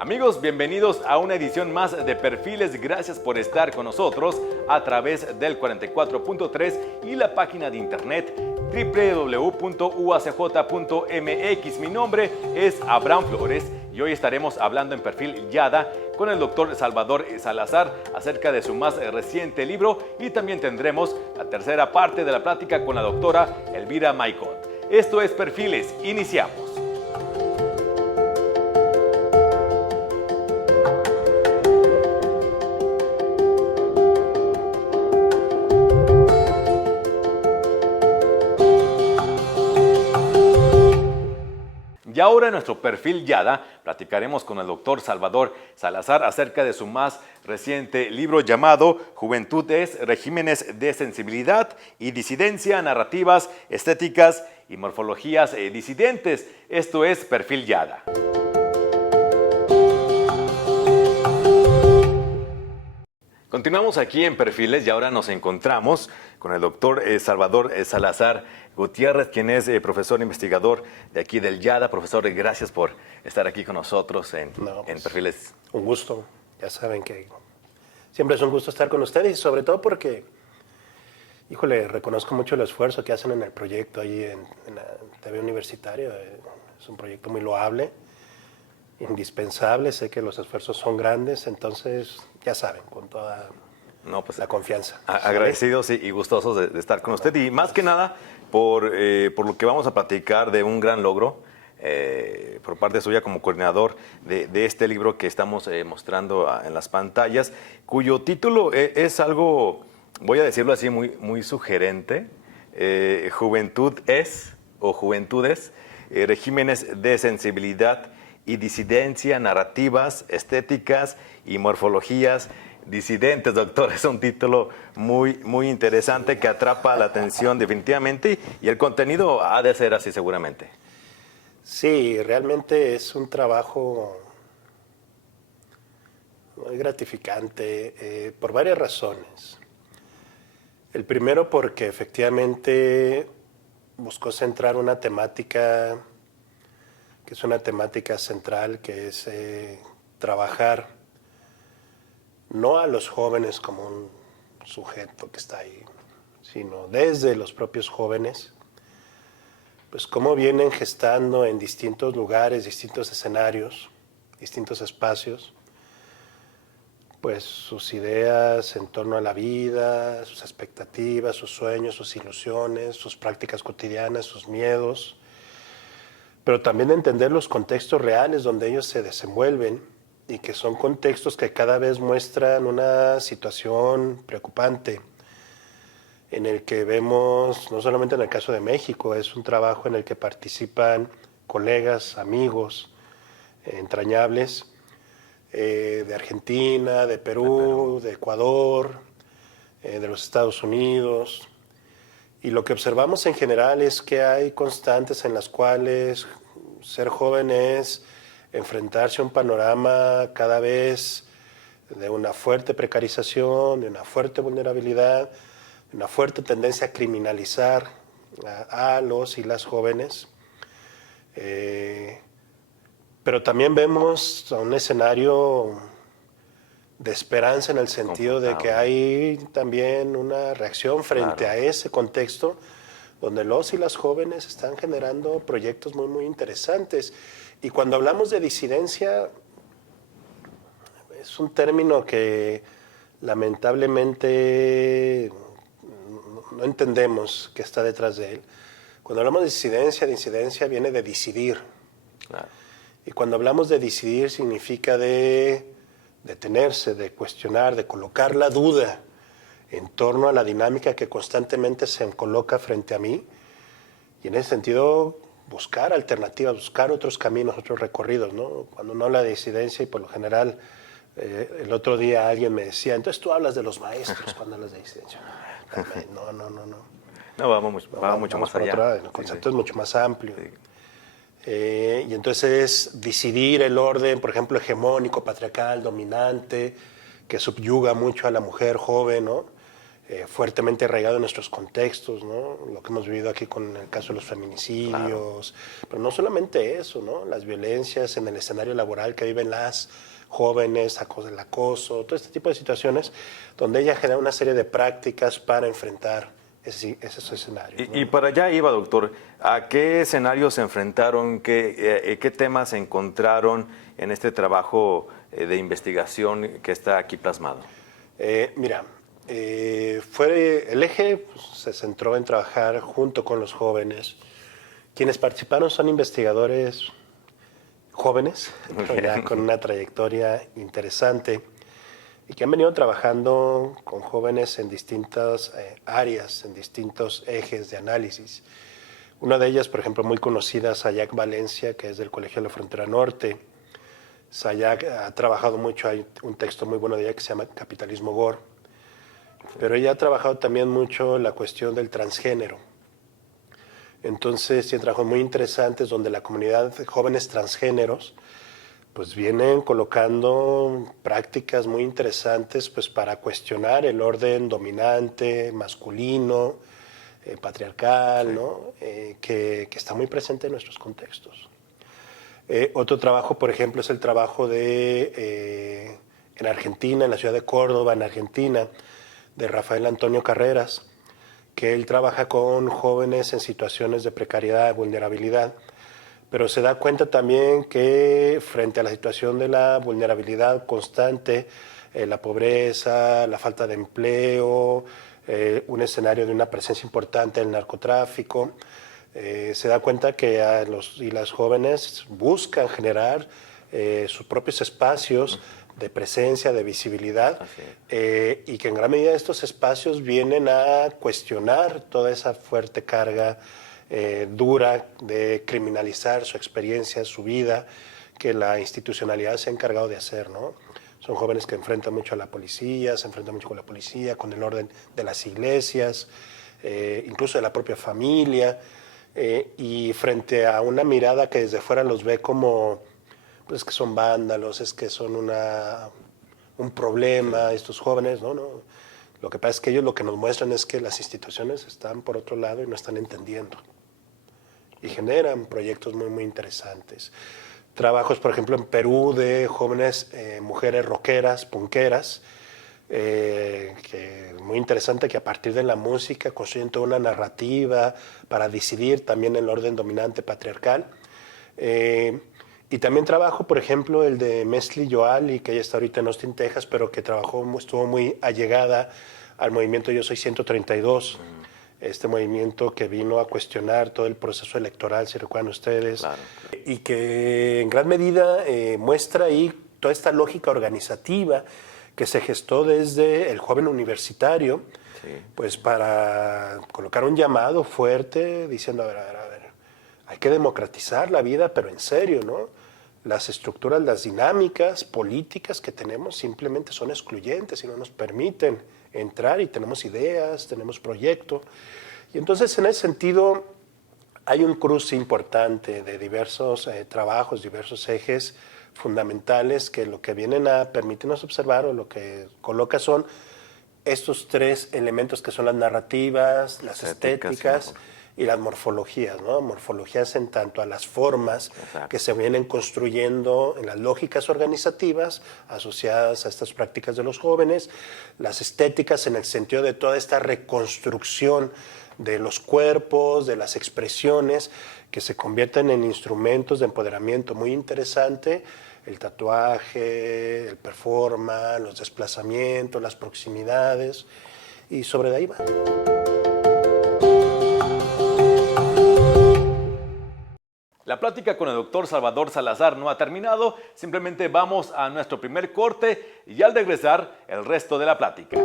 Amigos, bienvenidos a una edición más de Perfiles. Gracias por estar con nosotros a través del 44.3 y la página de internet www.uacj.mx. Mi nombre es Abraham Flores y hoy estaremos hablando en Perfil Yada con el doctor Salvador Salazar acerca de su más reciente libro, y también tendremos la tercera parte de la plática con la doctora Elvira Maicot. Esto es Perfiles. Iniciamos. Y ahora en nuestro Perfil Yada platicaremos con el doctor Salvador Salazar acerca de su más reciente libro llamado Juventudes, Regímenes de Sensibilidad y Disidencia, Narrativas, Estéticas y Morfologías Disidentes. Esto es Perfil Yada. Continuamos aquí en Perfiles y ahora nos encontramos con el doctor Salvador Salazar Gutiérrez, quien es profesor investigador de aquí del Yada. Profesor, gracias por estar aquí con nosotros en Perfiles. Un gusto. Ya saben que siempre es un gusto estar con ustedes y sobre todo porque, híjole, reconozco mucho el esfuerzo que hacen en el proyecto ahí en la TV Universitaria. Es un proyecto muy loable, indispensable. Sé que los esfuerzos son grandes, entonces ya saben, con toda la confianza. Agradecidos y gustosos de estar con usted, y más que nada por lo que vamos a platicar de un gran logro por parte suya como coordinador de este libro que estamos mostrando en las pantallas, cuyo título es algo, voy a decirlo así, muy sugerente. Juventudes, regímenes de sensibilidad y disidencia, narrativas, estéticas y morfologías disidentes. Doctor, es un título muy interesante que atrapa la atención definitivamente, y el contenido ha de ser así seguramente. Sí, realmente es un trabajo muy gratificante por varias razones. El primero, porque efectivamente buscó centrar una temática que es una temática central, que es trabajar no a los jóvenes como un sujeto que está ahí, sino desde los propios jóvenes, pues cómo vienen gestando en distintos lugares, distintos escenarios, distintos espacios, pues sus ideas en torno a la vida, sus expectativas, sus sueños, sus ilusiones, sus prácticas cotidianas, sus miedos, pero también entender los contextos reales donde ellos se desenvuelven, y que son contextos que cada vez muestran una situación preocupante, en el que vemos, no solamente en el caso de México, es un trabajo en el que participan colegas, amigos entrañables de Argentina, de Perú, de Ecuador, de los Estados Unidos. Y lo que observamos en general es que hay constantes en las cuales ser joven es enfrentarse a un panorama cada vez de una fuerte precarización, de una fuerte vulnerabilidad, de una fuerte tendencia a criminalizar a los y las jóvenes. Pero también vemos un escenario de esperanza en el sentido de que hay también una reacción frente a ese contexto donde los y las jóvenes están generando proyectos muy interesantes. Y cuando hablamos de disidencia, es un término que lamentablemente no entendemos qué está detrás de él. Cuando hablamos de disidencia viene de decidir. Claro. Y cuando hablamos de decidir significa de detenerse, de cuestionar, de colocar la duda en torno a la dinámica que constantemente se coloca frente a mí, y en ese sentido buscar alternativas, buscar otros caminos, otros recorridos, ¿no? Cuando uno habla de disidencia, y por lo general, el otro día alguien me decía, entonces tú hablas de los maestros cuando hablas de disidencia. No. No, vamos mucho más allá. El concepto es mucho más amplio. Sí. Y entonces decidir el orden, por ejemplo, hegemónico, patriarcal, dominante, que subyuga mucho a la mujer joven, ¿no? fuertemente arraigado en nuestros contextos, ¿no? Lo que hemos vivido aquí con el caso de los feminicidios, claro. Pero no solamente eso, ¿no? Las violencias en el escenario laboral que viven las jóvenes, el acoso, todo este tipo de situaciones, donde ella genera una serie de prácticas para enfrentar esos escenarios, ¿no? Y para allá iba, doctor. ¿A qué escenarios se enfrentaron? ¿Qué temas se encontraron en este trabajo de investigación que está aquí plasmado? Mira, el eje pues, se centró en trabajar junto con los jóvenes. Quienes participaron son investigadores jóvenes, pero ya con una trayectoria interesante y que han venido trabajando con jóvenes en distintas áreas, en distintos ejes de análisis. Una de ellas, por ejemplo, muy conocida, Sayac Valencia, que es del Colegio de la Frontera Norte. Sayac ha trabajado mucho, hay un texto muy bueno de ella que se llama Capitalismo Gore, pero ella ha trabajado también mucho la cuestión del transgénero. Entonces, tiene trabajos muy interesantes donde la comunidad de jóvenes transgéneros pues vienen colocando prácticas muy interesantes pues para cuestionar el orden dominante, masculino, patriarcal, sí. ¿No? Que está muy presente en nuestros contextos. Otro trabajo, por ejemplo, es el trabajo en Argentina, en la ciudad de Córdoba, en Argentina, de Rafael Antonio Carreras, que él trabaja con jóvenes en situaciones de precariedad, vulnerabilidad, pero se da cuenta también que frente a la situación de la vulnerabilidad constante, la pobreza, la falta de empleo, un escenario de una presencia importante del narcotráfico, se da cuenta que las jóvenes buscan generar sus propios espacios de presencia, de visibilidad, y que en gran medida estos espacios vienen a cuestionar toda esa fuerte carga dura de criminalizar su experiencia, su vida, que la institucionalidad se ha encargado de hacer, ¿no? Son jóvenes que enfrentan mucho a la policía, se enfrentan mucho con la policía, con el orden de las iglesias, incluso de la propia familia, y frente a una mirada que desde fuera los ve como, pues que son vándalos, es que son un problema estos jóvenes, ¿no? Lo que pasa es que ellos lo que nos muestran es que las instituciones están por otro lado y no están entendiendo. Y generan proyectos muy, muy interesantes. Trabajos, por ejemplo, en Perú de jóvenes mujeres rockeras, punqueras, que muy interesante que a partir de la música construyen toda una narrativa para decidir también el orden dominante patriarcal. Y también trabajo, por ejemplo, el de Mesli Joali, que ella está ahorita en Austin, Texas, pero que estuvo muy allegada al movimiento Yo Soy 132. Este movimiento que vino a cuestionar todo el proceso electoral, si recuerdan ustedes, claro. Y que en gran medida muestra ahí toda esta lógica organizativa que se gestó desde el joven universitario, sí. Pues para colocar un llamado fuerte diciendo, a ver, hay que democratizar la vida, pero en serio, ¿no? Las estructuras, las dinámicas políticas que tenemos simplemente son excluyentes y no nos permiten entrar y tenemos ideas, tenemos proyectos. Y entonces en ese sentido hay un cruce importante de diversos trabajos, diversos ejes fundamentales que lo que vienen a permitirnos observar o lo que coloca son estos tres elementos que son las narrativas, las estéticas y las morfologías, ¿no? Morfologías en tanto a las formas que se vienen construyendo en las lógicas organizativas asociadas a estas prácticas de los jóvenes, las estéticas en el sentido de toda esta reconstrucción de los cuerpos, de las expresiones, que se convierten en instrumentos de empoderamiento muy interesante, el tatuaje, el performance, los desplazamientos, las proximidades, y sobre de ahí va. La plática con el doctor Salvador Salazar no ha terminado, simplemente vamos a nuestro primer corte y al regresar el resto de la plática.